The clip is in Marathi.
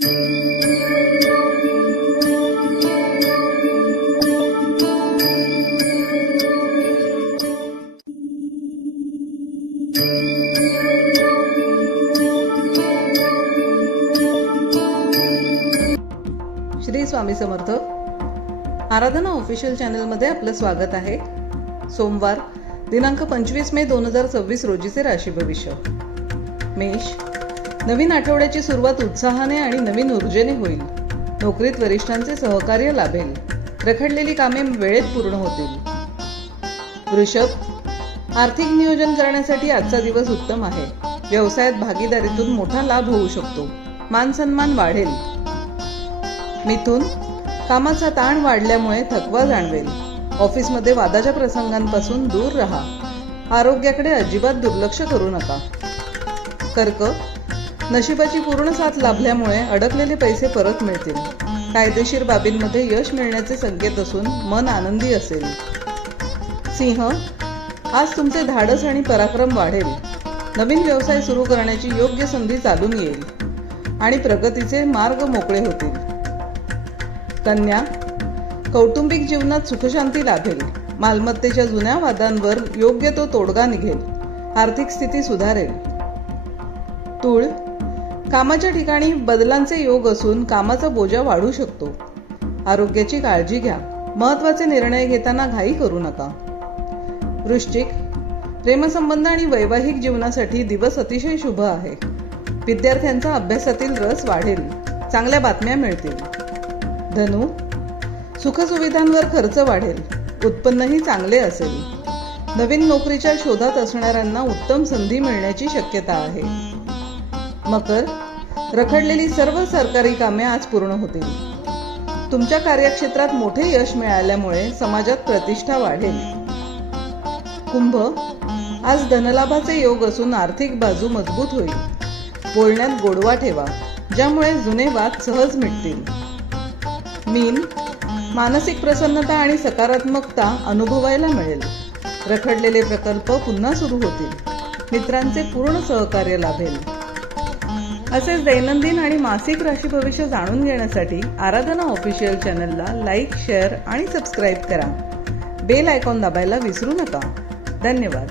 श्री स्वामी समर्थ. आराधना ऑफिशियल चॅनलमध्ये आपलं स्वागत आहे. सोमवार दिनांक 25 मे 2026 रोजीचे राशी भविष्य. मेष. नवीन आठवड्याची सुरुवात उत्साहाने आणि नवीन ऊर्जेने होईल. नोकरीत वरिष्ठांचे सहकार्य लाभेल. रखडलेली कामे वेळेत पूर्ण होतील. वृषभ. आर्थिक नियोजन करण्यासाठी आजचा दिवस उत्तम आहे. व्यवसायात भागीदारीतून मोठा लाभ होऊ शकतो. मान सन्मान वाढेल. मिथुन. कामाचा ताण वाढल्यामुळे थकवा जाणवेल. ऑफिसमध्ये वादाच्या प्रसंगांपासून दूर राहा. आरोग्याकडे अजिबात दुर्लक्ष करू नका. कर्क. नशिबाची पूर्ण साथ लाभल्यामुळे अडकलेले पैसे परत मिळतील. कायदेशीर बाबींमध्ये यश मिळण्याचे संकेत असून मन आनंदी असेल. सिंह. आज तुमचे धाडस आणि पराक्रम वाढेल. नवीन व्यवसाय सुरू करण्याची योग्य संधी चालून येईल आणि प्रगतीचे मार्ग मोकळे होतील. कन्या. कौटुंबिक जीवनात सुखशांती लाभेल. मालमत्तेच्या जुन्या वादांवर योग्य तो तोडगा निघेल. आर्थिक स्थिती सुधारेल. तूळ. कामाच्या ठिकाणी बदलांचे योग असून कामाचा बोजा वाढू शकतो. आरोग्याची काळजी घ्या. महत्त्वाचे निर्णय घेताना घाई करू नका. वृश्चिक. प्रेमसंबंध आणि वैवाहिक जीवनासाठी दिवस अतिशय शुभ आहे. विद्यार्थ्यांचा अभ्यासातील रस वाढेल. चांगल्या बातम्या मिळतील. धनु. सुखसुविधांवर खर्च वाढेल. उत्पन्नही चांगले असेल. नवीन नोकरीच्या शोधात असणाऱ्यांना उत्तम संधी मिळण्याची शक्यता आहे. मकर. रखडलेली सर्व सरकारी कामे आज पूर्ण होतील. तुमच्या कार्यक्षेत्रात मोठे यश मिळाल्यामुळे समाजात प्रतिष्ठा वाढेल. कुंभ. आज धनलाभाचे योग असून आर्थिक बाजू मजबूत होईल. बोलण्यात गोडवा ठेवा, ज्यामुळे जुने वाद सहज मिटतील. मीन. मानसिक प्रसन्नता आणि सकारात्मकता अनुभवायला मिळेल. रखडलेले प्रकल्प पुन्हा सुरू होतील. मित्रांचे पूर्ण सहकार्य लाभेल. असेच दैनंदिन आणि मासिक राशी भविष्य जाणून घेण्यासाठी आराधना ऑफिशियल चॅनलला लाईक, शेअर आणि सबस्क्राईब करा. बेल आयकॉन दाबायला विसरू नका. धन्यवाद.